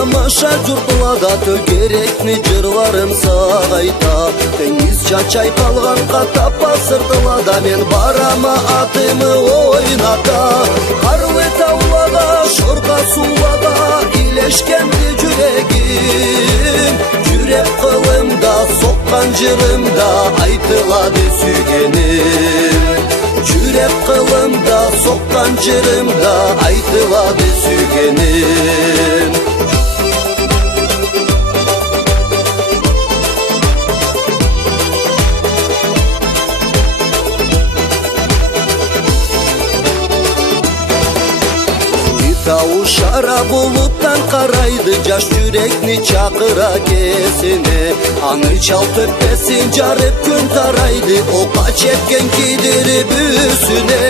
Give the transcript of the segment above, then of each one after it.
тамаша журтулада төгерекни жырларым сага айта. Деңиз чайкалганга тапа сыртылада мен барама атымы ойната. Карлы таулада шорка суулада илешкенди жүрегим. Жүрек кылымда соккан жырымда айтылады сүйгеним. Жүрек кылымда соккан жырымда айтылады сүйгеним. Тау шара булуттан карайды, жаш жүрекни чакыра кесине. Аны чал төппесин жарып күн тарайды, окка четкен кийдирип үсүнө.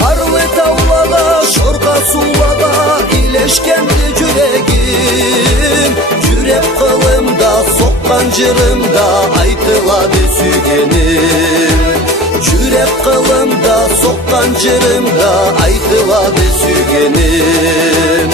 Карлы таулада шорка суулада илешкенди жүрегим. Жүрек кылымда соккан жырымда айтылады сүйгеним. Жүрек кылымда соккан жырымда айтылады сүйгеним.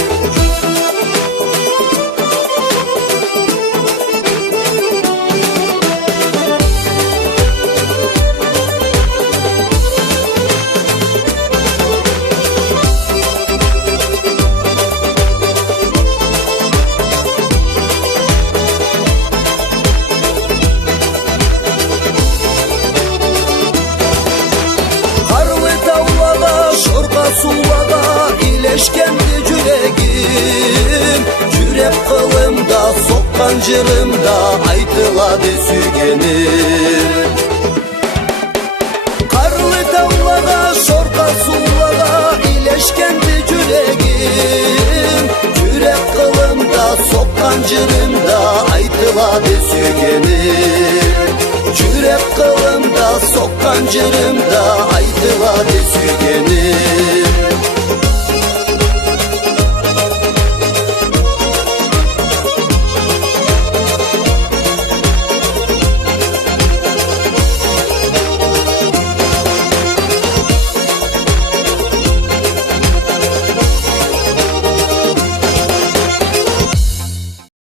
Суулада илешкенди жүрегим. Жүрек кылымда соккан жырымда айтылады сүйгеним. Карлы таулада шорка суулада илешкенди жүрегим. Жүрек кылымда соккан жырымда айтылады сүйгеним. Жүрек кылымда соккан жырымда айтылады сүйгеним.